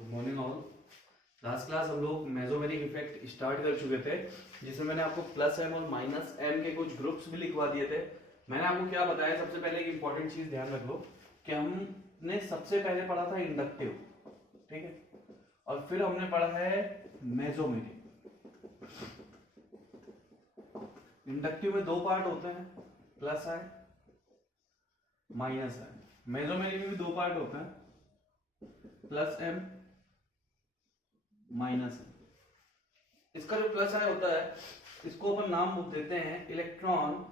Good morning all. Last class हम लोग mesomeric effect start कर चुके थे, जिसमें मैंने आपको प्लस एम और माइनस एम के कुछ ग्रुप्स भी लिखवा दिए थे। मैंने आपको क्या बताया, सबसे पहले एक इंपॉर्टेंट चीज ध्यान रख लो कि हमने सबसे पहले पढ़ा था इंडक्टिव, ठीक है, और फिर हमने पढ़ा है मेसोमेरिक। इंडक्टिव में दो पार्ट होते हैं, प्लस आई माइनस आई। मेसोमेरिक में भी दो पार्ट होते हैं, प्लस एम माइनस एम। इसका जो प्लस आई होता है, इसको अपन नाम देते हैं इलेक्ट्रॉन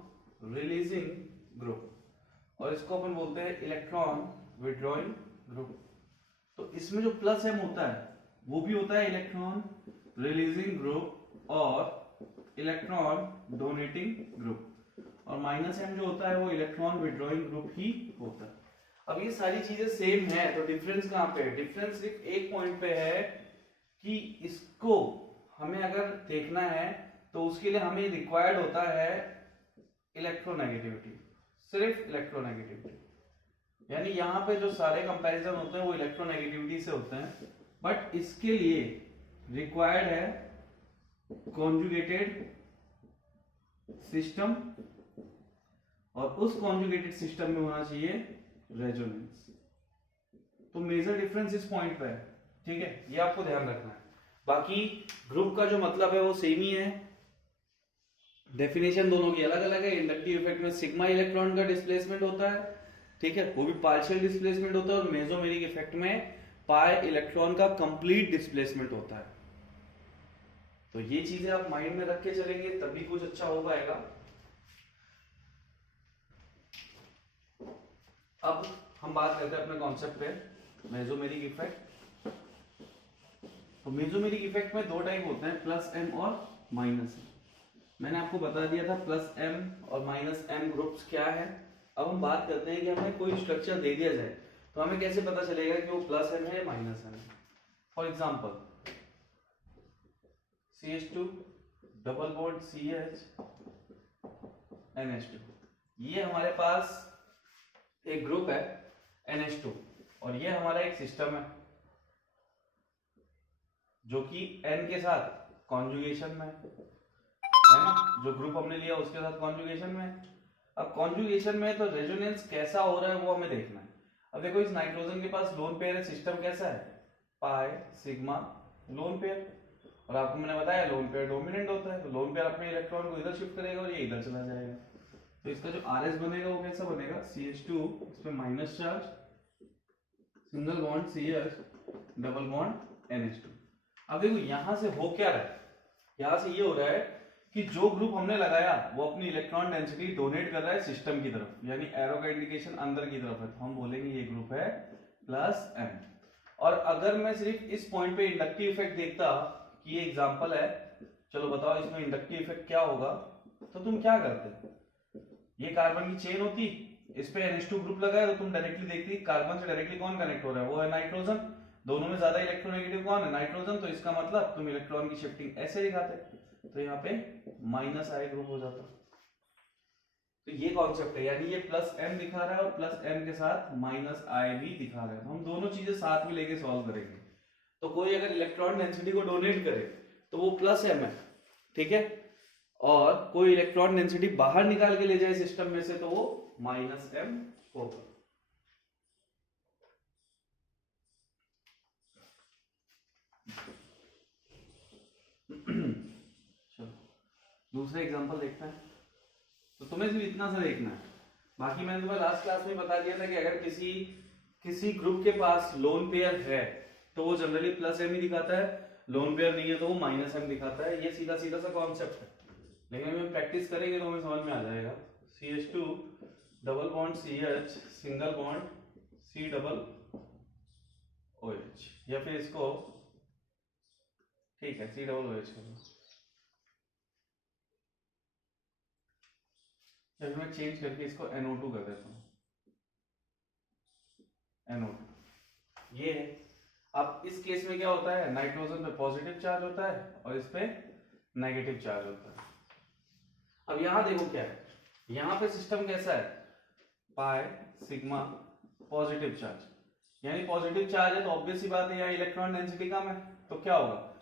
रिलीजिंग ग्रुप, और इसको अपन बोलते हैं इलेक्ट्रॉन विड्रॉइंग ग्रुप। तो इसमें जो प्लस एम होता है वो भी होता है इलेक्ट्रॉन रिलीजिंग ग्रुप और इलेक्ट्रॉन डोनेटिंग ग्रुप, और माइनस एम जो होता है वो इलेक्ट्रॉन विड्रॉइंग ग्रुप ही होता है। अब ये सारी चीजें सेम है, तो डिफरेंस कहाँ पे है? डिफरेंस सिर्फ एक पॉइंट पे है कि इसको हमें अगर देखना है तो उसके लिए हमें रिक्वायर्ड होता है इलेक्ट्रोनेगेटिविटी, सिर्फ इलेक्ट्रोनेगेटिविटी। यानी यहाँ पे जो सारे कंपैरिजन होते हैं वो इलेक्ट्रोनेगेटिविटी से होते हैं, बट इसके लिए रिक्वायर्ड है कॉन्जुगेटेड सिस्टम, और उस कॉन्जुगेटेड सिस्टम में होना चाहिए रेजोनेंस। तो मेजर डिफरेंस इस पॉइंट पे है, ठीक है, ये आपको ध्यान रखना है। बाकी ग्रुप का जो मतलब है वो सेम ही है, डेफिनेशन दोनों की अलग अलग है। इंडक्टिव इफेक्ट में सिग्मा इलेक्ट्रॉन का डिस्प्लेसमेंट होता है, ठीक है, वो भी पार्शियल डिस्प्लेसमेंट होता है, और मेसोमेरिक इफेक्ट में पाई इलेक्ट्रॉन का कंप्लीट डिस्प्लेसमेंट होता है। तो ये चीजें आप माइंड में रख के चलेंगे तभी कुछ अच्छा हो पाएगा। अब हम बात करते हैं अपने कॉन्सेप्ट पे, मेसोमेरिक इफेक्ट। तो मेसोमेरिक इफेक्ट में दो टाइप होते हैं, प्लस एम और माइनस एम। मैंने आपको बता दिया था प्लस एम और माइनस एम ग्रुप्स क्या है। अब हम बात करते हैं कि हमें कोई स्ट्रक्चर दे दिया जाए तो हमें कैसे पता चलेगा कि वो प्लस एम है या माइनस एम है। For example CH2 double bond CH NH2, ये हमारे पास एक ग्रुप है NH2, और ये हमारा एक सिस्टम है जो कि N के साथ कॉन्जुगेशन में है ना, जो ग्रुप हमने लिया उसके साथ कॉन्जुगेशन में। अब कॉन्जुगेशन में तो रेजोनेंस कैसा हो रहा है वो हमें देखना है। अब देखो इस नाइट्रोजन के पास लोन पेयर है, सिस्टम कैसा है, पाई सिग्मा लोन पेयर, और आपको मैंने बताया लोन पेयर डोमिनेंट होता है, तो लोन पेयर अपने इलेक्ट्रॉन को इधर शिफ्ट करेगा और ये इधर चला जाएगा। तो इसका जो RS बनेगा वो कैसा बनेगा, CH2 इस पे minus charge, single bond CH double bond NH2। अब देखो यहां से हो क्या रहा है, यहां से ये हो रहा है कि जो ग्रुप हमने लगाया वो अपनी इलेक्ट्रॉन डेंसिटी डोनेट कर रहा है सिस्टम की तरफ, यानी एरो का इंडिकेशन अंदर की तरफ है, तो हम बोलेंगे ये ग्रुप है प्लस एम। और अगर मैं सिर्फ इस पॉइंट पे इंडक्टिव इफेक्ट देखता कि ये एग्जांपल है, चलो बताओ इसमें इंडक्टिव इफेक्ट क्या होगा, तो तुम क्या करते, ये कार्बन की चेन होती, इस पे NH2 ग्रुप लगा है तो तुम डायरेक्टली देखती कार्बन से डायरेक्टली कौन कनेक्ट हो रहा है, वो है नाइट्रोजन। दोनों में ज्यादा इलेक्ट्रोनेगेटिव कौन है, नाइट्रोजन, तो इसका मतलब तुम इलेक्ट्रॉन की शिफ्टिंग ऐसे दिखाते, तो यहाँ पे माइनस आई ग्रुप हो जाता। तो ये कॉन्सेप्ट है, यानी ये प्लस एम दिखा रहा है और प्लस एम के साथ माइनस आई भी दिखा रहा है, तो हम दोनों चीजें साथ में लेके सॉल्व करेंगे। तो कोई अगर इलेक्ट्रॉन डेंसिटी को डोनेट करे तो वो प्लस एम है, ठीक है, और कोई इलेक्ट्रॉन डेंसिटी बाहर निकाल के ले जाए सिस्टम में से तो वो माइनस एम होगा। चलो दूसरा एग्जांपल देखते हैं। तो तुम्हें सिर्फ इतना सा देखना है, बाकी मैंने तुम्हें लास्ट क्लास में बता दिया था कि अगर किसी ग्रुप के पास लोन पेयर है तो वो जनरली प्लस एम ही दिखाता है, लोन पेयर नहीं है तो वो माइनस एम दिखाता है। ये सीधा सीधा सा कॉन्सेप्ट है, लेकिन हम प्रैक्टिस करेंगे तो हमें समझ में आ जाएगा। CH2 double bond CH single bond C double OH, या फिर इसको ठीक है C डबल OH करो, या फिर मैं चेंज करके इसको NO2 कर देता हूँ, NO2 ये है। अब इस केस में क्या होता है, नाइट्रोजन पे पॉजिटिव चार्ज होता है और इस पे नेगेटिव चार्ज होता है। अब यहां देखो क्या है, यहां पे सिस्टम कैसा है, पाई सिग्मा पॉजिटिव चार्ज, यानी पॉजिटिव चार्ज है तो ऑब्वियस सी बात है यहाँ इलेक्ट्रॉन डेंसिटी कम है, तो क्या होगा,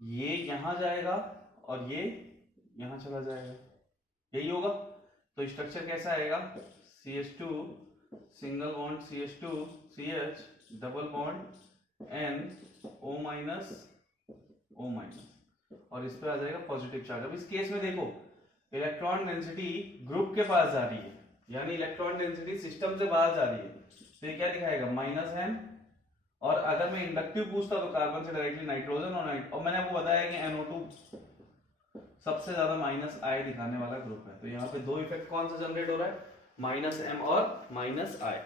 ये यहां जाएगा और ये यहां चला जाएगा, यही होगा। तो स्ट्रक्चर कैसा आएगा, CH2 single bond CH2 CH double bond N O-, और इस पे आ जाएगा पॉजिटिव चार्ज। अब इस केस में देखो इलेक्ट्रॉन डेंसिटी ग्रुप के पास जा रही है, यानी इलेक्ट्रॉन डेंसिटी सिस्टम से बाहर जा रही है, तो ये क्या दिखाएगा -N। और अगर मैं इंडक्टिव पूछता तो कार्बन से डायरेक्टली नाइट्रोजन और मैंने आपको बताया कि NO2 सबसे ज्यादा -I दिखाने वाला ग्रुप है। तो यहाँ पे दो इफेक्ट कौन सा जनरेट हो रहा है, -M और -I।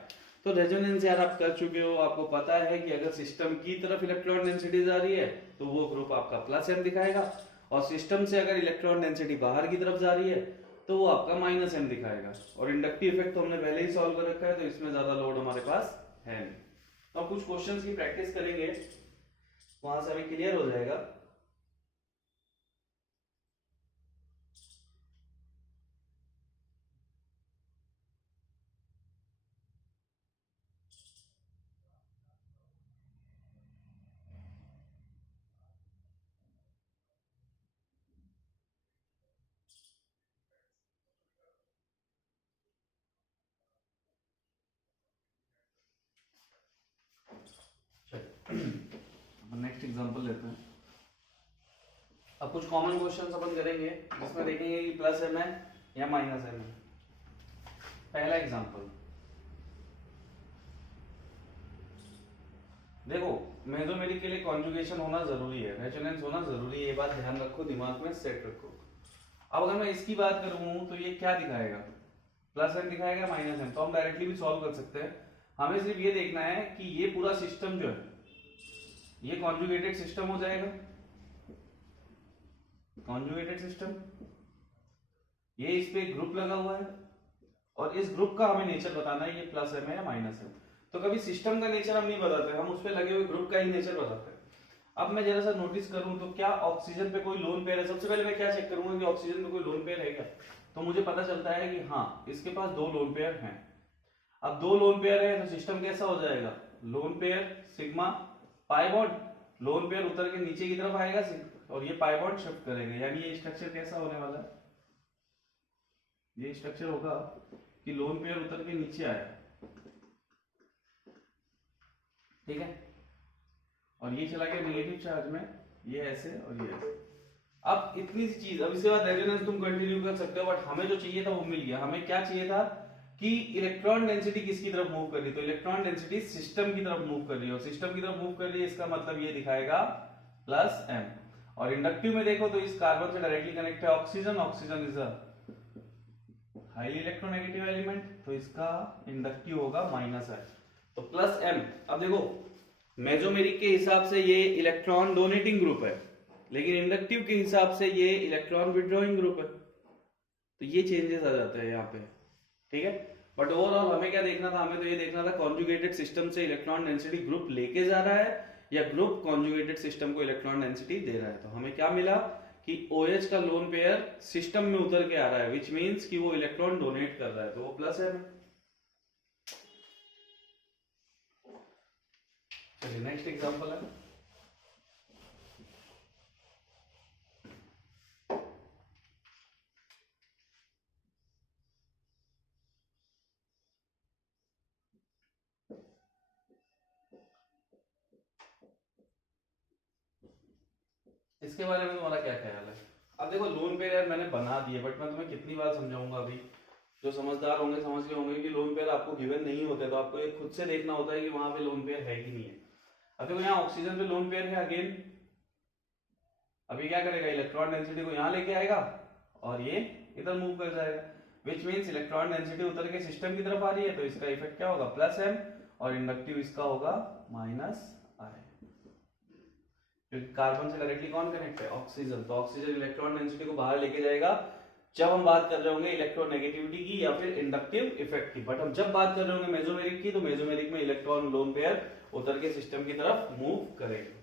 तो रेजोनेंस यार आप कर चुके हो, आपको पता है कि अगर सिस्टम की तरफ इलेक्ट्रॉन डेंसिटी जा रही है तो वो ग्रुप आपका +M दिखाएगा, और सिस्टम से अगर इलेक्ट्रॉन डेंसिटी बाहर की तरफ जा रही है तो वो आपका -M दिखाएगा। और इंडक्टिव इफेक्ट तो हमने पहले ही सॉल्व कर रखा है, तो इसमें ज्यादा लोड हमारे पास है नहीं। तो अब कुछ क्वेश्चंस की प्रैक्टिस करेंगे, वहां से हमें क्लियर हो जाएगा। नेक्स्ट एग्जांपल लेते हैं। अब कुछ कॉमन क्वेश्चंस अपन करेंगे जिसमें देखेंगे कि +M है या -M है। पहला एग्जांपल देखो, मेसोमेरिक के लिए कॉन्जुगेशन होना जरूरी है, रेजोनेंस होना जरूरी है, ये बात ध्यान रखो, दिमाग में सेट रखो। अब अगर मैं इसकी बात करूं तो ये क्या दिखाएगा, +M दिखाएगा -M, तो हम डायरेक्टली भी सॉल्व कर सकते हैं। हमें सिर्फ ये देखना है कि ये पूरा सिस्टम जो है ये कॉन्जुगेटेड सिस्टम हो जाएगा, कॉन्जुगेटेड सिस्टम, ये इस पे ग्रुप लगा हुआ है और इस ग्रुप का हमें नेचर बताना है, ये +M है या -M। तो कभी सिस्टम का नेचर हम नहीं बताते, हम उस पे लगे हुए ग्रुप का ही नेचर बताते हैं। अब मैं जरा सा नोटिस करूं तो क्या ऑक्सीजन पे कोई लोन पेयर है, सबसे पहले मैं क्या चेक करूंगा कि ऑक्सीजन पे कोई लोन पेयर है क्या। तो मुझे पता चलता है कि हाँ इसके पास 2 लोन पेयर हैं। अब 2 लोन पेयर है तो सिस्टम कैसा हो जाएगा, lone pair sigma pi bond, lone pair उतर के नीचे की तरफ आएगा और ये पाई बॉन्ड शिफ्ट करेंगे, यानी ये स्ट्रक्चर कैसा होने वाला है, ये स्ट्रक्चर होगा कि लोन पेयर उतर के नीचे आया, ठीक है, और ये चला गया नेगेटिव चार्ज में, ये ऐसे और ये ऐसे। अब इतनी सी चीज, अब इसके बाद रेजोनेंस तुम कंटिन्यू कर सकते हो, बट हमें जो चाहिए था वो मिल गया। हमें क्या चाहिए था कि इलेक्ट्रॉन डेंसिटी किसकी तरफ मूव कर रही है, तो इलेक्ट्रॉन डेंसिटी सिस्टम की तरफ मूव कर रही है, और सिस्टम की तरफ मूव कर रही है इसका मतलब ये दिखाएगा +M। और इंडक्टिव में देखो तो इस कार्बन से डायरेक्टली कनेक्ट है oxygen, oxygen is a highly electronegative element, तो इसका इंडक्टिव होगा -I, तो +M। अब देखो मेसोमेरिक के हिसाब से ये इलेक्ट्रॉन डोनेटिंग ग्रुप है, लेकिन इंडक्टिव के हिसाब से ये इलेक्ट्रॉन विड्रॉइंग ग्रुप है, तो ये चेंजेस आ जाते हैं यहाँ पे, ठीक है। बट ओवरऑल हमें क्या देखना था, हमें तो ये देखना था कॉन्जुगेटेड सिस्टम से इलेक्ट्रॉन डेंसिटी ग्रुप लेके जा रहा है या ग्रुप कॉन्जुगेटेड सिस्टम को इलेक्ट्रॉन डेंसिटी दे रहा है। तो हमें क्या मिला कि OH का लोन पेयर सिस्टम में उतर के आ रहा है, विच मींस कि वो इलेक्ट्रॉन डोनेट कर रहा है, तो वो +M है। चलिए नेक्स्ट एग्जांपल है, इसके बारे में तुम्हारा क्या ख्याल है। अब देखो लोन पेयर यार मैंने बना दिए, बट मैं तुम्हें कितनी बार समझाऊंगा, अभी जो समझदार होंगे समझ गए होंगे कि लोन पेयर आपको गिवन नहीं होते, तो आपको ये खुद से देखना होता है कि वहां पे लोन पेयर है कि नहीं है। अब देखो यहाँ ऑक्सीजन पे लोन पेयर है अगेन, अभी क्या करेगा, इलेक्ट्रॉन डेंसिटी को यहाँ लेके आएगा और ये इधर मूव कर जाएगा, विच मीन्स इलेक्ट्रॉन डेंसिटी उतर के सिस्टम की तरफ आ रही है, तो इसका इफेक्ट क्या होगा, +M, और इंडक्टिव इसका होगा -I, क्योंकि कार्बन से डायरेक्टली कौन कनेक्ट है, ऑक्सीजन, तो ऑक्सीजन इलेक्ट्रॉन डेंसिटी को बाहर लेके जाएगा जब हम बात कर रहे होंगे इलेक्ट्रोनेगेटिविटी की या फिर इंडक्टिव इफेक्ट की। बट हम जब बात कर रहे होंगे मेसोमेरिक की, तो मेसोमेरिक में इलेक्ट्रॉन लोन पेयर उतर के सिस्टम की तरफ मूव करेगा।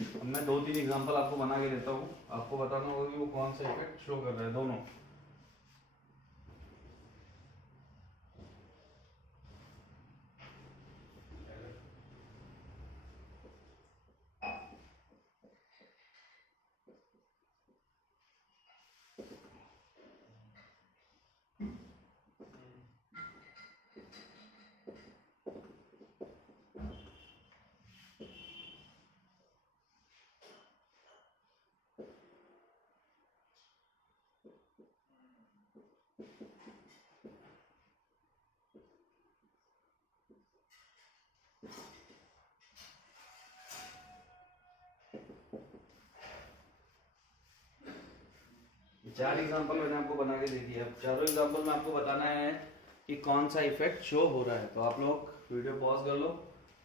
अब मैं 2-3 एग्जांपल आपको बना के देता हूँ, आपको बताना होगा कि वो कौन सा इफेक्ट शो कर रहा है दोनों। चार एग्जांपल मैंने आपको बना के दे दिया। अब चारों एग्जांपल में आपको बताना है कि कौन सा इफेक्ट शो हो रहा है। तो आप लोग वीडियो पॉज कर लो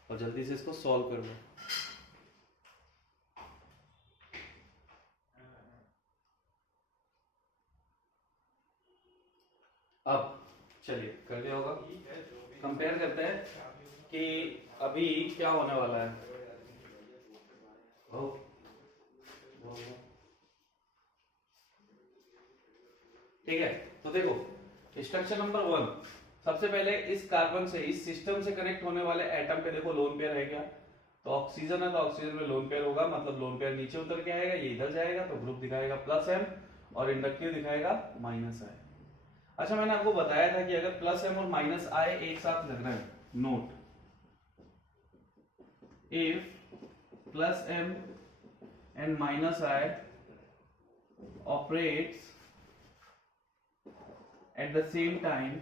और जल्दी से इसको सॉल्व कर लो। अब चलिए कर दिया होगा, कंपेयर करते हैं कि अभी क्या होने वाला है। ठीक है, तो देखो स्ट्रक्चर नंबर 1, सबसे पहले इस कार्बन से, इस सिस्टम से कनेक्ट होने वाले एटम पे देखो लोन पेयर है क्या, तो ऑक्सीजन है तो ऑक्सीजन में लोन पेयर होगा, मतलब लोन पेयर नीचे उतर के आएगा, ये इधर जाएगा तो ग्रुप दिखाएगा +m और इंडक्टिव दिखाएगा -i। अच्छा, मैंने आपको बताया था कि अगर +m और -i एक साथ लग रहे हैं, note if +m and -i operates at the same time,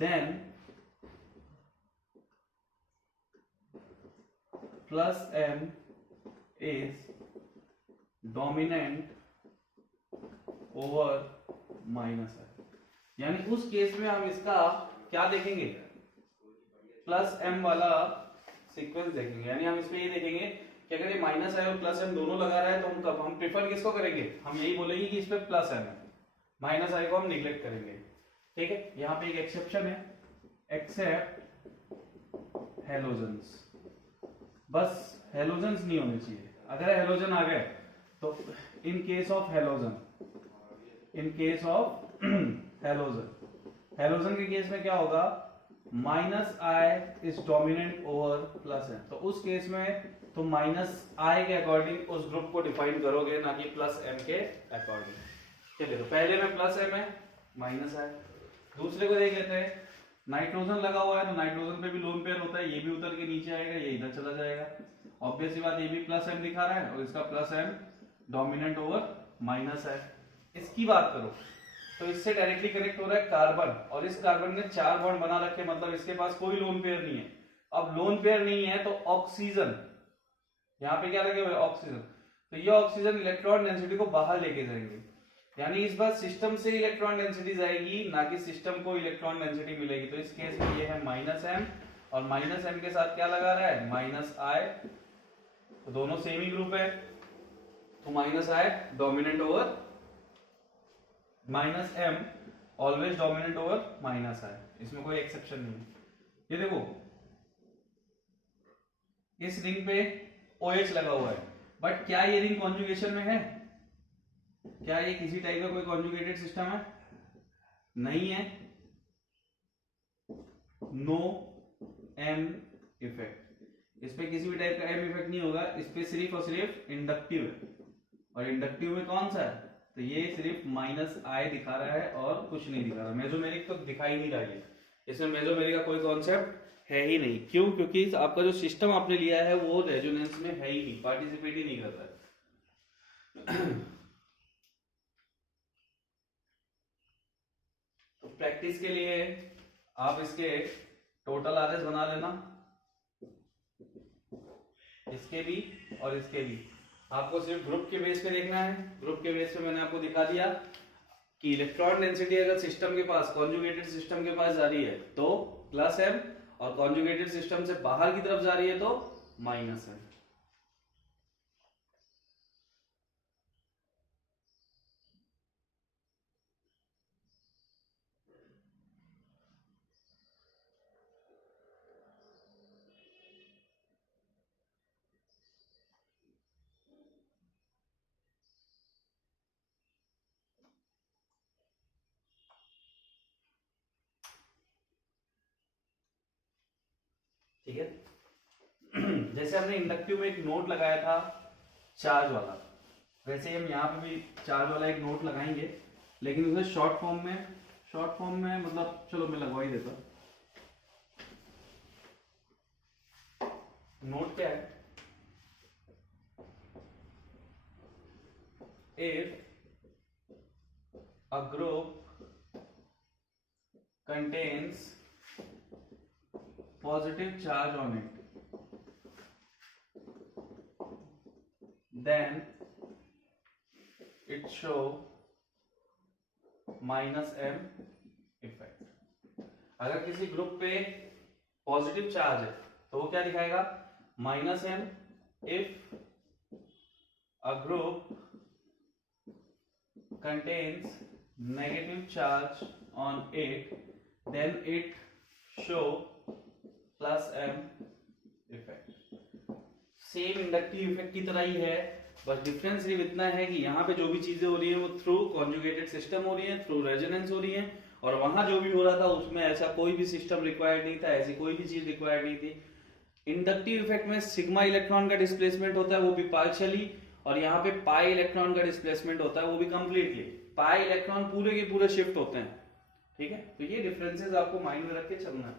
then +m is dominant over -i। यानी उस केस में हम इसका क्या देखेंगे, +m वाला सीक्वेंस देखेंगे। यानी हम इसमें ये देखेंगे कि अगर ये -i और +m दोनों लगा रहा है तो हम प्रेफर किसको करेंगे, हम यही बोलेंगे कि इस पे +m है, -i को हम निगलेक्ट करेंगे। ठीक है, यहाँ पे एक एक्सेप्शन है, एक्सेप्ट हेलोजेंस। बस हेलोजेंस नहीं होने चाहिए। अगर हेलोजन आ गए तो in case of halogen, in case of halogen के केस में क्या होगा, -i is dominant over +m। तो उस केस में तो -i के अकॉर्डिंग उस ग्रुप को डिफाइन करोगे, ना कि +m के अकॉर्डिंग। चलिए, तो पहले में +m है, -i। दूसरे को देख लेते हैं, नाइट्रोजन लगा हुआ है तो नाइट्रोजन पे भी लोन पेयर होता है, ये भी उतर के नीचे आएगा, ये इधर चला जाएगा। ऑब्वियस सी बात, ये भी +m दिखा रहा है और इसका +m डोमिनेंट ओवर -i। इसकी बात करो तो इससे डायरेक्टली कनेक्ट हो रहा है कार्बन, और इस कार्बन ने 4 बॉन्ड बना रखे, मतलब इसके पास कोई लोन पेयर नहीं है। अब लोन पेयर नहीं है तो ऑक्सीजन, यहाँ पे क्या लगे हुए, ऑक्सीजन, तो ये ऑक्सीजन इलेक्ट्रॉन डेंसिटी को बाहर लेके जाएंगे। यानी इस बार सिस्टम से इलेक्ट्रॉन डेंसिटी जाएगी, ना कि सिस्टम को इलेक्ट्रॉन डेंसिटी मिलेगी। तो इस केस में ये है -m और -m के साथ क्या लगा रहा है, -i, तो दोनों सेम ही ग्रुप है, तो -i dominant over -m, always dominant over -i, इसमें कोई एक्सेप्शन नहीं है। ये देखो इस रिंग पे OH लगा हुआ है, बट क्या ये रिंग कॉन्जुगेशन में है, क्या ये किसी टाइप का कोई कॉन्जुगेटेड सिस्टम है, नहीं है, नो m इफेक्ट, इस पे किसी भी टाइप का m इफेक्ट नहीं होगा, इस पे सिर्फ और सिर्फ इंडक्टिव है, और इंडक्टिव में कौन सा है, तो ये सिर्फ -i दिखा रहा है और कुछ नहीं दिखा रहा, मेसोमेरिक तो दिखाई नहीं रहा है, इसमें मेसोमेरिक का कोई कॉन्सेप्ट है ही नहीं। क्यों, क्योंकि आपका जो सिस्टम आपने लिया है वो रेजोनेंस में है ही नहीं, पार्टिसिपेट ही नहीं कर रहा है। तो प्रैक्टिस के लिए आप इसके टोटल RS बना लेना, इसके भी और इसके भी। आपको सिर्फ ग्रुप के बेस पे देखना है। ग्रुप के बेस पे मैंने आपको दिखा दिया कि इलेक्ट्रॉन डेंसिटी अगर सिस्टम के पास, कॉन्जुगेटेड सिस्टम के पास जा रही है तो +m, और कॉन्जुगेटेड सिस्टम से बाहर की तरफ जा रही है तो -m। ठीक है। जैसे हमने इंडक्टिव में एक नोट लगाया था चार्ज वाला, वैसे ही हम यहाँ पे भी चार्ज वाला एक नोट लगाएंगे, लेकिन उसे शॉर्ट फॉर्म में मतलब चलो मैं लगवा ही देता हूँ। नोट क्या है? If a group contains positive charge on it, then it show minus m effect. अगर किसी ग्रुप पे पॉजिटिव चार्ज है तो वो क्या दिखाएगा? Minus M. If a group contains negative charge on it, then it show plus m effect। Same inductive effect की तरह ही है, बस डिफरेंस सिर्फ इतना है कि यहाँ पे जो भी चीजें हो रही है वो थ्रू कॉन्जुगेटेड सिस्टम हो रही है, थ्रू रेजोनेंस हो रही है, और वहां जो भी हो रहा था उसमें ऐसा कोई भी सिस्टम रिक्वायर्ड नहीं था, ऐसी कोई भी चीज रिक्वायर्ड नहीं थी। इंडक्टिव इफेक्ट में सिग्मा इलेक्ट्रॉन का डिस्प्लेसमेंट होता है, वो भी पार्शियली, और यहाँ पे पाई इलेक्ट्रॉन का डिस्प्लेसमेंट होता है, वो भी कंप्लीटली। पाई इलेक्ट्रॉन पूरे के पूरे शिफ्ट होते हैं, ठीक है। तो ये डिफरेंसेस आपको माइंड में रख के चलना है।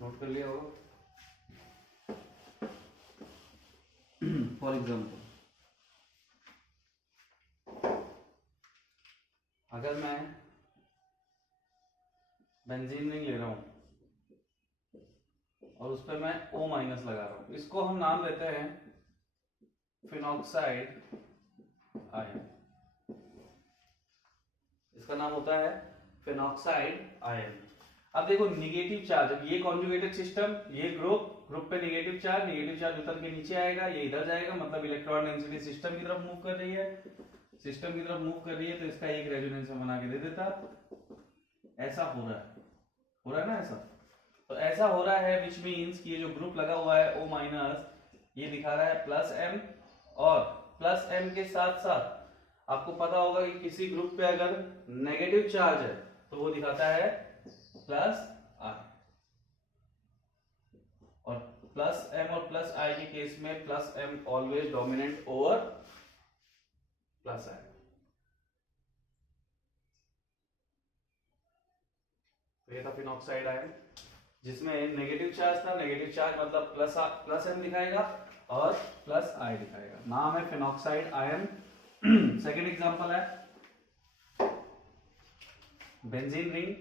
नोट कर लिया होगा। फॉर एग्जाम्पल, अगर मैं बेंजीन रिंग ले रहा हूं और उस पर मैं O माइनस लगा रहा हूं, इसको हम नाम देते हैं फिनॉक्साइड आयन। इसका नाम होता है फिनॉक्साइड आयन। अब देखो निगेटिव चार्ज, अब ये कॉन्जुगेटेड सिस्टम, ये ग्रुप पे निगेटिव चार्ज उतर के नीचे आएगा, ये इधर जाएगा, मतलब इलेक्ट्रॉन डेंसिटी सिस्टम की तरफ मूव कर रही है, तो इसका एक रेजोनेंस बना के दे देता। ऐसा हो रहा है ना ऐसा। तो ऐसा हो रहा है विच मीन्स कि ये जो ग्रुप लगा हुआ है O माइनस, ये दिखा रहा है प्लस m, और प्लस m के साथ साथ आपको पता होगा कि किसी ग्रुप पे अगर नेगेटिव चार्ज है तो वो दिखाता है प्लस i, और प्लस m और प्लस i के केस में plus m always dominant over plus i। तो ये था फिनॉक्साइड आयन जिसमें नेगेटिव चार्ज था, नेगेटिव चार्ज मतलब प्लस m दिखाएगा और प्लस i दिखाएगा, नाम है फिनॉक्साइड आयन। सेकेंड एग्जांपल है बेंजीन रिंग,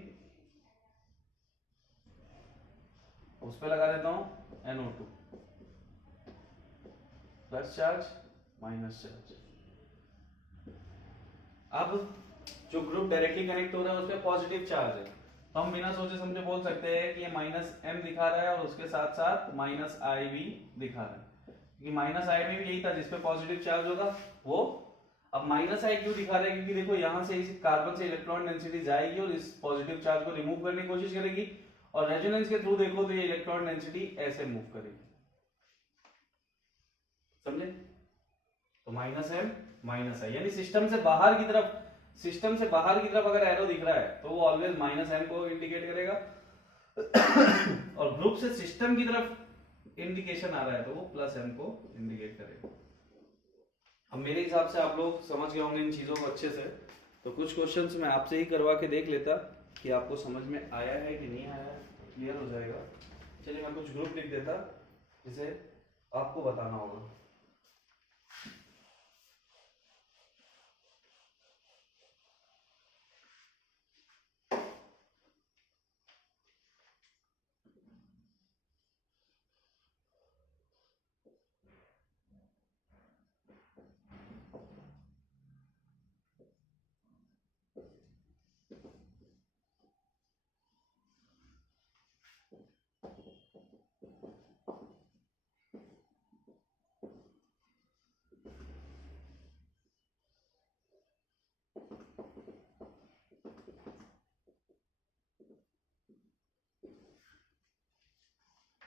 उस पे लगा देता हूं NO2, plus charge minus charge. अब जो ग्रुप डायरेक्टली कनेक्ट हो रहा है उसमें पॉजिटिव चार्ज है, तो हम बिना सोचे समझे बोल सकते हैं कि ये माइनस m दिखा रहा है और उसके साथ साथ माइनस i भी दिखा रहा है, क्योंकि माइनस i में भी यही था जिसपे पॉजिटिव चार्ज होगा वो। अब माइनस i क्यों दिखा रहा है? क्योंकि देखो यहाँ से इस कार्बन से इलेक्ट्रॉन डेंसिटी जाएगी और इस पॉजिटिव चार्ज को रिमूव करने की कोशिश करेगी, और रेजोनेंस के थ्रू देखो तो ये इलेक्ट्रॉन डेंसिटी ऐसे मूव करेगी, समझे? तो माइनस m माइनस i, यानी सिस्टम से बाहर की तरफ अगर एरो दिख रहा है तो वो ऑलवेज माइनस m को इंडिकेट करेगा, और ग्रुप से सिस्टम की तरफ इंडिकेशन आ रहा है तो वो प्लस m को इंडिकेट करेगा। अब मेरे हिसाब से आप लोग समझ गए होंगे इन चीजों को अच्छे से, तो कुछ क्वेश्चंस मैं आपसे ही करवा के देख लेता कि आपको समझ में आया है कि नहीं आया है, क्लियर हो जाएगा। चलिए मैं कुछ ग्रुप लिख देता जिसे आपको बताना होगा।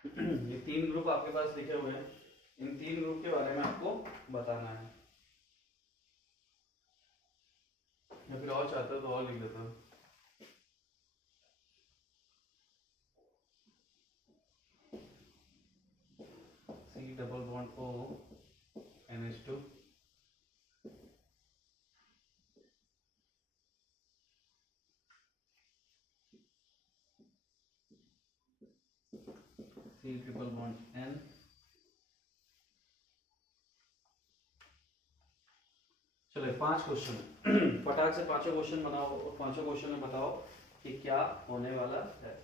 ये 3 ग्रुप आपके पास लिखे हुए हैं, इन 3 ग्रुप के बारे में आपको बताना है, या फिर और चाहते हो तो और लिख देता हूँ। C double bond O NH2, C triple bond N, चलो 5 क्वेश्चन फटाक से 5 क्वेश्चन बनाओ और 5 क्वेश्चन में बताओ कि क्या होने वाला है।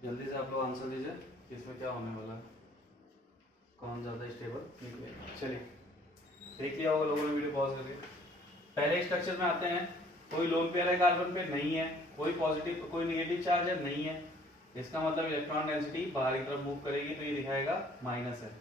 जल्दी से आप लोग आंसर दीजिए, इसमें क्या होने वाला है, कौन ज़्यादा स्टेबल निकले। चलिए देख लिया होगा लोगों ने वीडियो पॉज करके। पहले स्ट्रक्चर में आते हैं, कोई लोन पेयर है कार्बन पे, नहीं है, कोई पॉजिटिव कोई नेगेटिव चार्ज है, नहीं है, इसका मतलब इलेक्ट्रॉन डेंसिटी बाहर की तरफ मूव करेगी तो ये दिखाएगा माइनस है।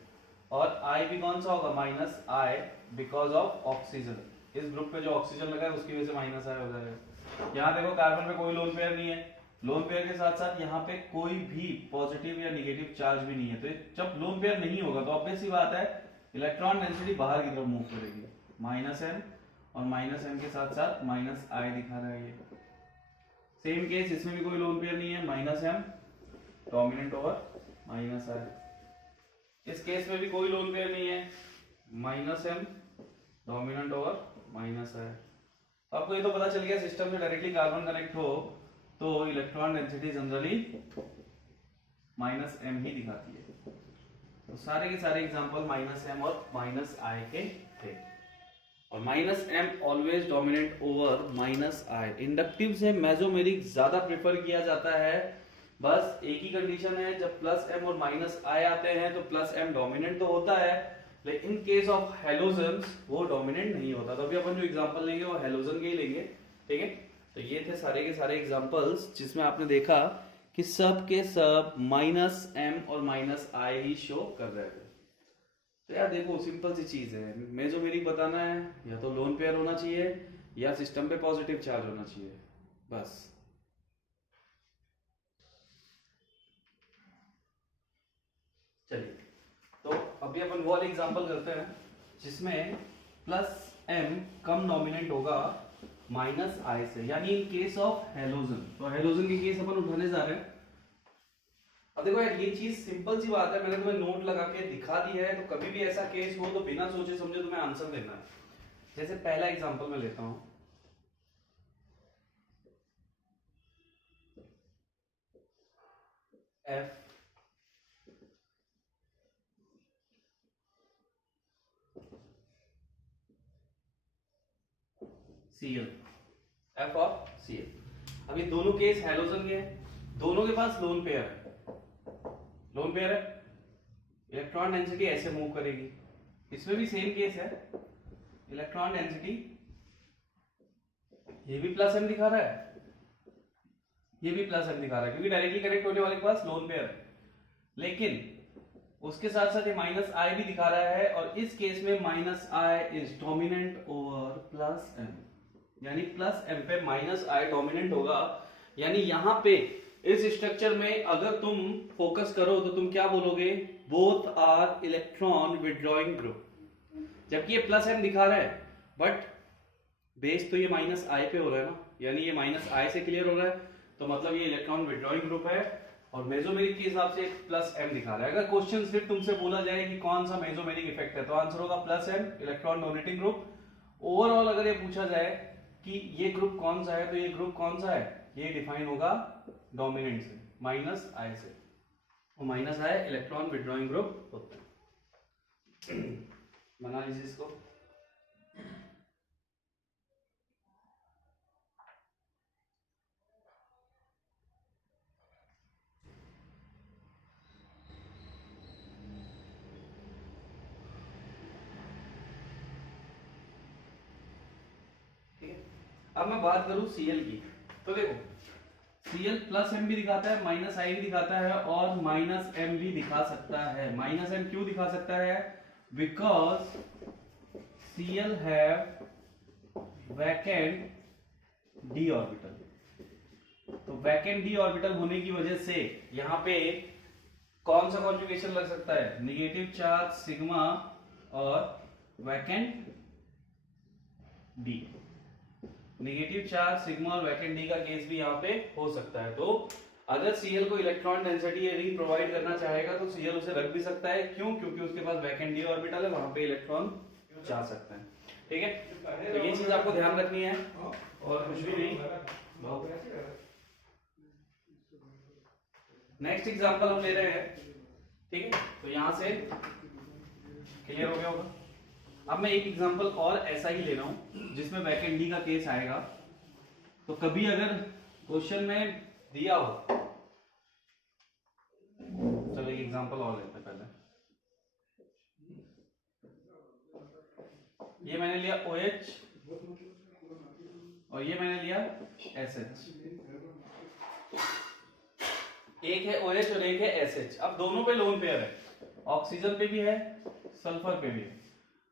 और आई भी कौन सा होगा, minus I, because of oxygen, इस ग्रुप पे जो ऑक्सीजन लगा है उसकी वजह से माइनस आई हो जाएगा। यहाँ देखो कार्बन पे कोई लोन पेयर नहीं है, लोन पेयर के साथ साथ यहाँ पे कोई भी पॉजिटिव या निगेटिव चार्ज भी नहीं है, तो जब लोन पेयर नहीं होगा तो ऑब्वियस सी बात है इलेक्ट्रॉन डेंसिटी बाहर की तरफ मूव करेगी, माइनस एम, और माइनस एम के साथ साथ माइनस आई दिखा रहा है ये। सेम केस इसमें भी कोई लोन पेयर नहीं है, minus M dominant over minus I. इस केस में भी कोई लोन पेयर नहीं है, minus M dominant over minus I. आपको ये तो पता चल गया सिस्टम से डायरेक्टली कार्बन कनेक्ट हो तो electron density generally minus M ही दिखाती है। तो सारे के सारे एग्जांपल माइनस एम और माइनस आई के थे, और minus M always dominant over minus I. Inductive से मेसोमेरिक ज्यादा प्रेफर किया जाता है, बस एक ही कंडीशन है, जब प्लस एम और माइनस आई आते हैं तो प्लस एम डोमिनेंट तो होता है, लेकिन इन केस ऑफ हेलोजन्स वो डोमिनेंट नहीं होता। तो अभी अपन जो एग्जांपल लेंगे वो हेलोजन के ही लेंगे, ठीक है। तो ये थे सारे के सारे एग्जांपल्स जिसमें आपने देखा कि सब के सब माइनस एम और माइनस आई ही शो कर रहे थे। तो यार देखो सिंपल सी चीज है, मेसोमेरिक बताना है या तो लोन पेयर होना चाहिए या सिस्टम पे पॉजिटिव चार्ज होना चाहिए, बस। चलिए तो अभी अपन वो वाले एग्जांपल करते हैं जिसमें प्लस एम कम डोमिनेंट होगा माइनस आई से, यानी इन केस ऑफ हेलोजन। तो हेलोजन के केस अपन उठाने जा रहे हैं। अब देखो यार ये चीज सिंपल सी बात है, मैंने तुम्हें नोट लगा के दिखा दी है, तो कभी भी ऐसा केस हो तो बिना सोचे समझे तुम्हें आंसर देना है। जैसे पहला एग्जांपल मैं लेता हूं, F Cl, F of Cl। अब ये दोनों केस हेलोजन के हैं, दोनों के पास लोन पेयर है, लोन पेयर है, इलेक्ट्रॉन डेंसिटी ऐसे मूव करेगी। इसमें भी सेम केस है, इलेक्ट्रॉन डेंसिटी ये भी प्लस एम दिखा रहा है, ये भी प्लस एम दिखा रहा है, क्योंकि डायरेक्टली कनेक्ट होने वाले के पास लोन पेयर है। लेकिन उसके साथ साथ ये माइनस आई भी दिखा रहा है, और इस केस में minus I is dominant over plus M, यानी प्लस एम पे माइनस आई डोमिनेंट होगा। यानी यहां पे इस स्ट्रक्चर में अगर तुम फोकस करो तो तुम क्या बोलोगे, both are electron withdrawing group, जबकि ये प्लस एम दिखा रहा है, बट बेस तो ये माइनस आई पे हो रहा है ना, यानी ये माइनस आई से क्लियर हो रहा है, तो मतलब ये इलेक्ट्रॉन विड्रॉइंग ग्रुप है, और मेसोमेरिक के हिसाब से प्लस एम दिखा रहा है। अगर क्वेश्चन सिर्फ तुमसे बोला जाए कि कौन सा मेसोमेरिक इफेक्ट है, तो आंसर होगा plus M, electron donating group. Overall अगर ये पूछा जाए कि ये ग्रुप कौन सा है, तो ये ग्रुप कौन सा है, ये डिफाइन होगा डोमिनेंट से, माइनस आई से, और माइनस आई इलेक्ट्रॉन विड्रॉइंग ग्रुप होता है। बना लीजिए इसको। अब मैं बात करूं Cl की, तो देखो Cl प्लस एम भी दिखाता है, माइनस आई भी दिखाता है और माइनस एम भी दिखा सकता है। माइनस एम क्यों दिखा सकता है? Because Cl have vacant D orbital. तो वैकेंट डी ऑर्बिटल होने की वजह से यहां पे कौन सा कॉन्जुगेशन लग सकता है? निगेटिव चार्ज सिग्मा और vacant D. Negative charge sigma और वैकेंट डी का केस भी यहाँ पे हो सकता है। तो अगर Cl को इलेक्ट्रॉन डेंसिटी रिंग प्रोवाइड करना चाहेगा तो Cl उसे रख भी सकता है। क्यों? क्योंकि उसके पास वैकेंट डी ऑर्बिटल है, वहां पे इलेक्ट्रॉन जा सकता है। ठीक है, तो ये चीज आपको ध्यान रखनी है और कुछ भी नहीं। नेक्स्ट एग्जांपल हम ले रहे हैं। ठीक है, तो यहां से क्लियर हो गया होगा। अब मैं एक एग्जांपल और ऐसा ही ले रहा हूं जिसमें वैकेंट डी का केस आएगा। तो कभी अगर क्वेश्चन में दिया हो, चलो एक एग्जांपल और लेते हैं पहले। ये मैंने लिया OH और ये मैंने लिया SH। एक है OH और एक है SH। अब दोनों पे लोन पेयर है, ऑक्सीजन पे भी है, सल्फर पे भी है।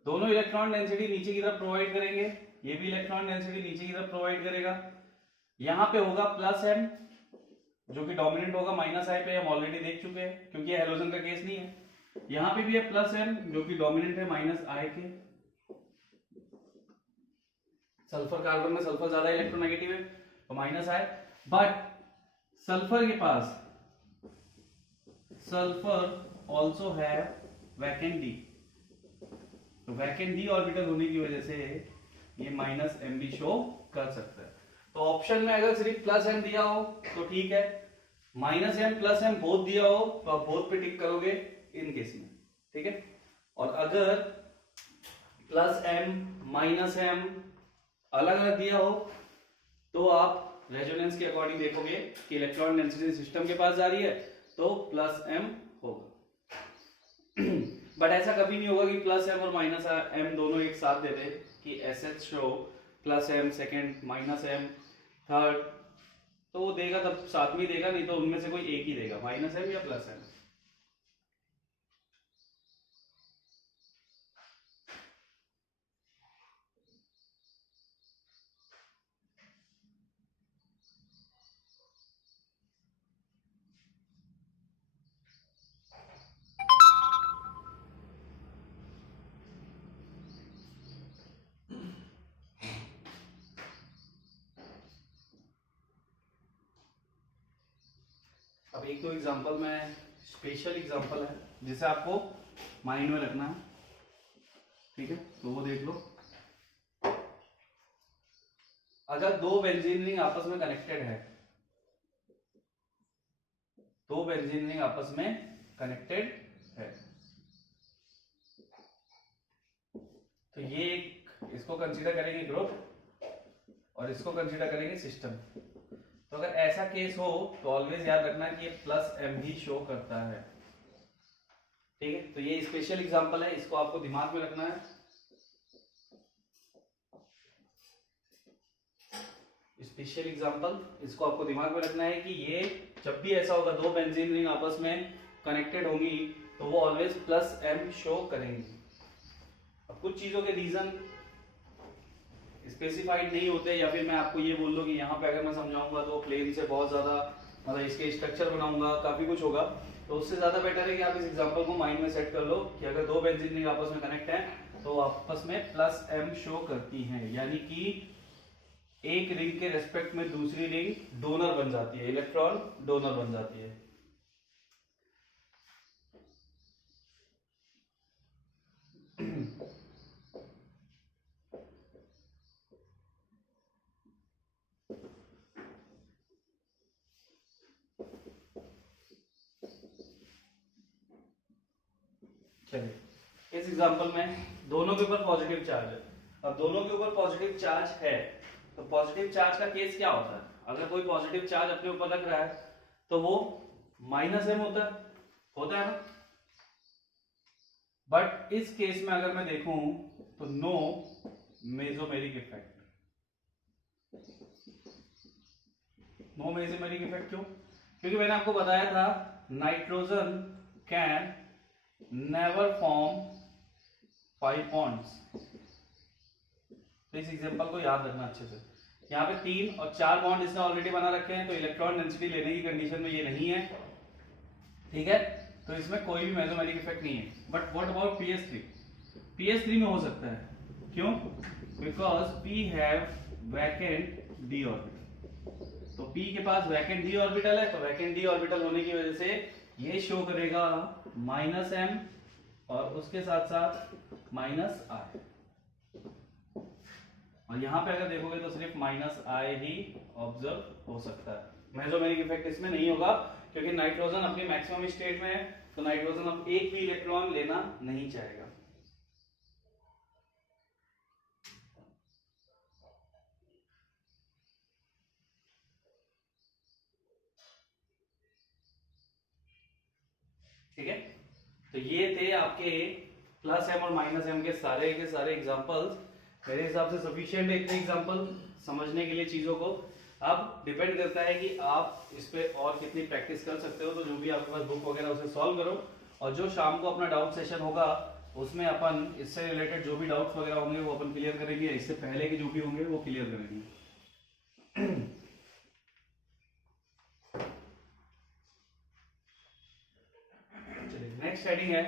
दोनों इलेक्ट्रॉन डेंसिटी नीचे की तरफ प्रोवाइड करेंगे, ये भी इलेक्ट्रॉन डेंसिटी नीचे की तरफ प्रोवाइड करेगा। यहां पे होगा प्लस एम जो कि डोमिनेंट होगा, माइनस आई पे हम ऑलरेडी देख चुके हैं क्योंकि ये हेलोजन का केस नहीं है। यहां पे भी है प्लस एम जो कि डोमिनेंट है माइनस आई के। सल्फर कार्बन में सल्फर ज्यादा इलेक्ट्रोनेगेटिव है तो माइनस आई, बट सल्फर के पास सल्फर ऑल्सो है वैकेंट डी। तो वैकेंट डी ऑर्बिटल होने की वजह से ये माइनस एम भी शो कर सकता है। तो ऑप्शन में अगर सिर्फ प्लस एम दिया हो तो ठीक है, minus M plus M both दिया हो तो आप बोथ पे टिक करोगे इन केस में। ठीक है, और अगर प्लस एम माइनस एम अलग अलग दिया हो तो आप रेजोनेंस के अकॉर्डिंग देखोगे कि इलेक्ट्रॉन डेंसिटी सिस्टम के पास जा रही है तो प्लस एम होगा। बट ऐसा कभी नहीं होगा कि प्लस एम और माइनस एम दोनों एक साथ दे दे कि SH show plus M second minus M third, तो वो देगा तब साथ में देगा, नहीं तो उनमें से कोई एक ही देगा, माइनस एम या प्लस एम। अब एक तो एग्जांपल में स्पेशल एग्जांपल है जिसे आपको माइंड में रखना है। ठीक है, तो वो देख लो। अगर दो बेंजीन रिंग आपस में कनेक्टेड है, दो बेंजीन रिंग आपस में कनेक्टेड है, तो ये एक इसको कंसीडर करेंगे ग्रुप और इसको कंसीडर करेंगे सिस्टम। तो अगर ऐसा केस हो तो ऑलवेज याद रखना कि ये प्लस एम ही शो करता है। ठीक है, तो ये स्पेशल एग्जांपल है, इसको आपको दिमाग में रखना है। स्पेशल एग्जांपल इसको आपको दिमाग में रखना है कि ये जब भी ऐसा होगा दो बेंजीन रिंग आपस में कनेक्टेड होंगी तो वो ऑलवेज प्लस एम शो करेंगी। अब कुछ चीजों के रीजन स्पेसिफाइड नहीं होते, या फिर मैं आपको ये बोल दूं कि यहाँ पे अगर मैं समझाऊंगा तो प्लेन से बहुत ज्यादा मतलब इसके स्ट्रक्चर बनाऊंगा, काफी कुछ होगा, तो उससे ज्यादा बेटर है कि आप इस एग्जांपल को माइंड में सेट कर लो कि अगर दो बेंजीन रिंग आपस में कनेक्ट हैं तो आपस में प्लस एम शो करती हैं, यानी कि एक रिंग के रेस्पेक्ट में दूसरी रिंग डोनर बन जाती है, इलेक्ट्रॉन डोनर बन जाती है। चलिए इस एग्जांपल में दोनों के ऊपर पॉजिटिव चार्ज है। अब दोनों के ऊपर पॉजिटिव चार्ज है तो पॉजिटिव चार्ज का केस क्या होता है? अगर कोई पॉजिटिव चार्ज अपने ऊपर रख रहा है तो वो माइनस एम होता है ना। बट इस केस में अगर मैं देखूं तो no mesomeric effect, no mesomeric effect क्यों? क्योंकि मैंने आपको बताया था nitrogen can never form 5 bonds. तो इस एग्जांपल को याद रखना अच्छे से। यहाँ पे 3 और 4 बॉन्ड इसने ऑलरेडी बना रखे हैं, तो इलेक्ट्रॉन डेंसिटी लेने की कंडीशन में ये नहीं है, ठीक है। तो इसमें कोई भी मेसोमेरिक इफेक्ट नहीं है। But what about PS3? PS3 में हो सकता है। क्यों? Because P have vacant d orbital. तो P के पास वैकेंट d ऑर्बिटल है, तो वैकेंट d ऑर्बिटल होने की वजह से ये शो करेगा -m और उसके साथ साथ -I। और यहाँ पे अगर देखोगे तो सिर्फ -I ही ऑब्जर्व हो सकता है। मेसोमेरिक इफेक्ट इसमें नहीं होगा क्योंकि नाइट्रोजन अपनी मैक्सिमम स्टेट में है, तो नाइट्रोजन अब एक भी इलेक्ट्रॉन लेना नहीं चाहेगा। ठीक है, तो ये थे आपके +m और -m के सारे एग्जांपल्स। मेरे हिसाब से सफिशिएंट है इतने एग्जांपल समझने के लिए चीजों को। अब डिपेंड करता है कि आप इस पे और कितनी प्रैक्टिस कर सकते हो। तो जो भी आपके पास बुक वगैरह उसे सॉल्व करो, और जो शाम को अपना डाउट सेशन होगा उसमें अपन इससे रिलेटेड जो भी डाउट्स वगैरह होंगे वो अपन क्लियर करेंगे, इससे पहले के जो भी होंगे वो क्लियर करेंगे। नेक्स्ट हेडिंग है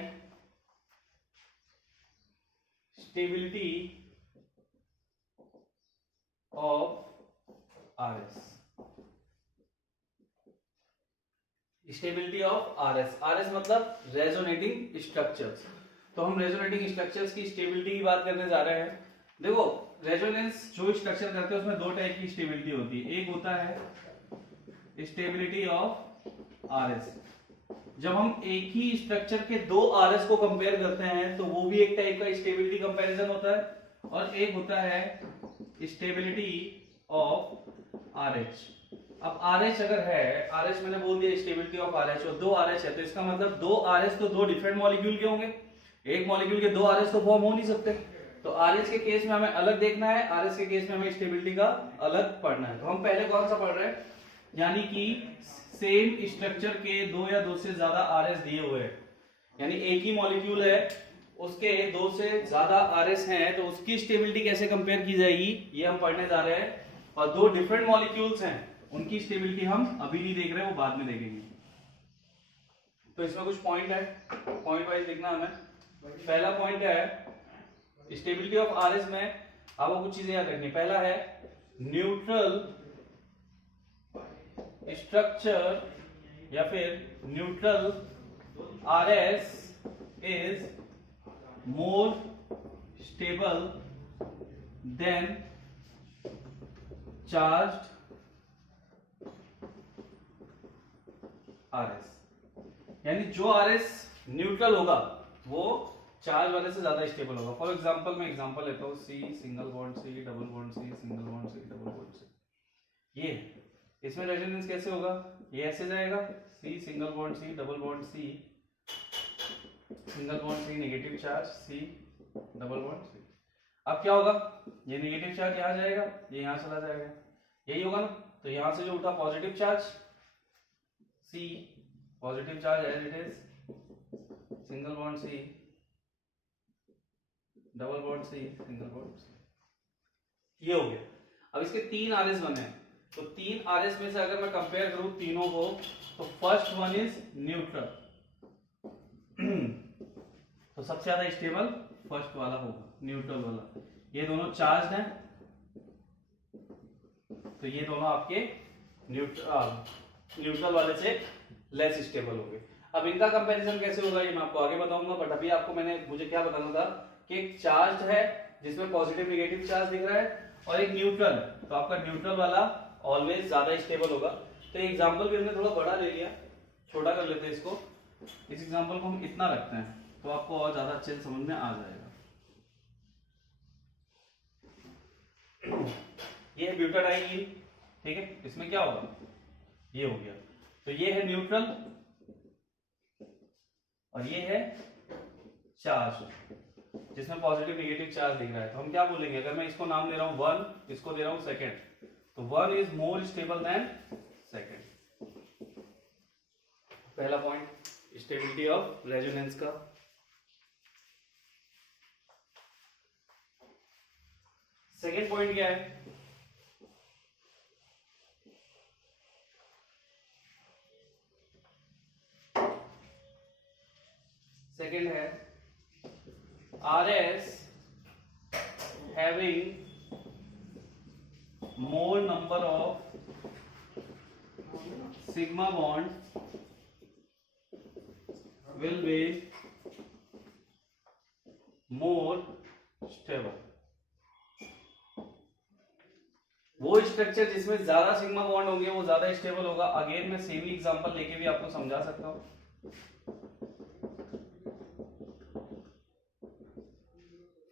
stability of RS। Stability of RS मतलब रेजोनेटिंग स्ट्रक्चर्स। तो हम रेजोनेटिंग स्ट्रक्चर्स की स्टेबिलिटी की बात करने जा रहे हैं। देखो, रेजोनेंस जो स्ट्रक्चर करते हैं उसमें 2 टाइप की स्टेबिलिटी होती है। एक होता है स्टेबिलिटी ऑफ RS। जब हम एक ही स्ट्रक्चर के 2 RS को कंपेयर करते हैं तो वो भी एक टाइप का स्टेबिलिटी कंपैरिजन होता है। और एक होता है स्टेबिलिटी ऑफ RH। अब RH अगर है, RH मैंने बोल दिया स्टेबिलिटी ऑफ RH, और 2 RH है, तो इसका मतलब 2 RH तो 2 डिफरेंट मॉलिक्यूल के होंगे। एक मॉलिक्यूल के 2 RH तो फॉर्म हो नहीं सकते। तो RH के केस में हमें अलग देखना है, RS के केस में हमें स्टेबिलिटी का अलग पढ़ना है। तो हम पहले कौन सा पढ़ रहे हैं, यानी कि सेम स्ट्रक्चर के 2 या 2 से ज्यादा RS दिए हुए हैं, यानी एक ही मॉलिक्यूल है उसके 2 से ज्यादा RS हैं, तो उसकी स्टेबिलिटी कैसे कंपेयर की जाएगी ये हम पढ़ने जा रहे हैं। और 2 डिफरेंट मॉलिक्यूल्स हैं, उनकी स्टेबिलिटी हम अभी नहीं देख रहे, वो बाद में देखेंगे। तो इसमें कुछ पॉइंट है, पॉइंट वाइज लिखना हमें। पहला पॉइंट है स्टेबिलिटी ऑफ RS में आपको कुछ चीजें याद रखनी। पहला है न्यूट्रल स्ट्रक्चर या फिर neutral RS is more stable then charged RS। यानी जो RS न्यूट्रल होगा वो चार्ज वाले से ज्यादा स्टेबल होगा। फॉर एग्जांपल मैं एग्जांपल लेता हूँ, C single bond C double bond C single bond C double bond C। ये इसमें रेजोनेंस कैसे होगा, ये ऐसे जाएगा, C single bond C double bond C single bond C negative charge C double bond C। अब क्या होगा, ये नेगेटिव चार्ज यहाँ जाएगा, ये यहाँ चला जाएगा, यही होगा ना। तो यहां से जो उठा positive charge C, positive charge as it is, single bond C double bond C single bond C, ये हो गया। अब इसके 3 RS बने हैं, तो 3 RS में से अगर मैं कंपेयर करूं तीनों को, तो फर्स्ट वन इज न्यूट्रल। तो सबसे ज्यादा स्टेबल फर्स्ट वाला होगा, न्यूट्रल वाला। ये दोनों चार्ज हैं, तो ये दोनों आपके न्यूट्रल वाले से लेस स्टेबल होंगे। अब इनका कंपैरिजन कैसे होगा ये मैं आपको आगे बताऊंगा, बट अभी आपको मुझे क्या बताना था कि एक चार्ज है जिसमें पॉजिटिव नेगेटिव चार्ज दिख रहा है, और एक न्यूट्रल है, तो आपका न्यूट्रल वाला ऑलवेज ज्यादा स्टेबल होगा। तो एग्जांपल भी हमने थोड़ा बड़ा ले लिया, छोटा कर लेते हैं इसको। इस एग्जांपल को हम इतना रखते हैं तो आपको और ज्यादा अच्छे से समझ में आ जाएगा। ये है ब्यूटाडाइन, ठीक है। इसमें क्या होगा, ये हो गया। तो ये है न्यूट्रल और ये है चार्ज जिसमें पॉजिटिव नेगेटिव चार्ज दिख रहा है। तो हम क्या बोलेंगे, अगर मैं इसको नाम दे रहा हूं 1, इसको दे रहा हूं सेकंड, तो 1 इज मोर स्टेबल देन पहला पॉइंट स्टेबिलिटी ऑफ रेजोनेंस का। सेकेंड पॉइंट क्या है? सेकेंड है RS having more number of sigma bond will be more stable। वो स्ट्रक्चर जिसमें ज्यादा सिग्मा बॉन्ड होंगे वो ज्यादा स्टेबल होगा। अगेन मैं सेमी एग्जांपल लेके भी आपको समझा सकता हूं।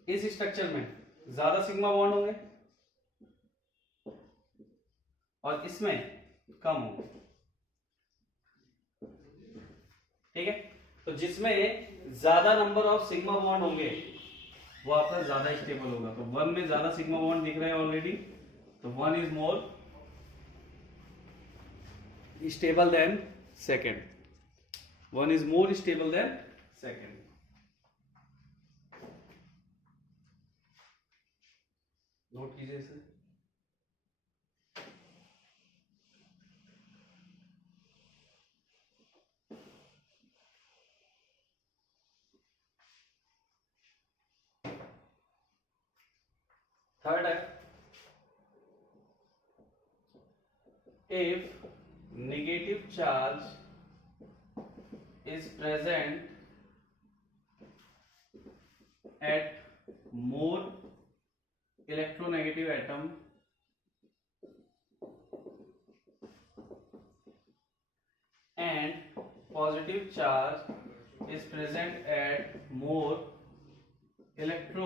इस स्ट्रक्चर में ज्यादा सिग्मा बॉन्ड होंगे और इसमें कम होंगे, ठीक है। तो जिसमें ज्यादा नंबर ऑफ सिग्मा बॉन्ड होंगे वो आपका ज्यादा स्टेबल होगा। तो 1 में ज्यादा सिग्मा बॉन्ड दिख रहे हैं ऑलरेडी, तो 1 is more stable then second. 1 is more stable then second. Note कीजिए इसे। थर्ड है if negative charge is present at more electronegative atom and positive charge is present at more electro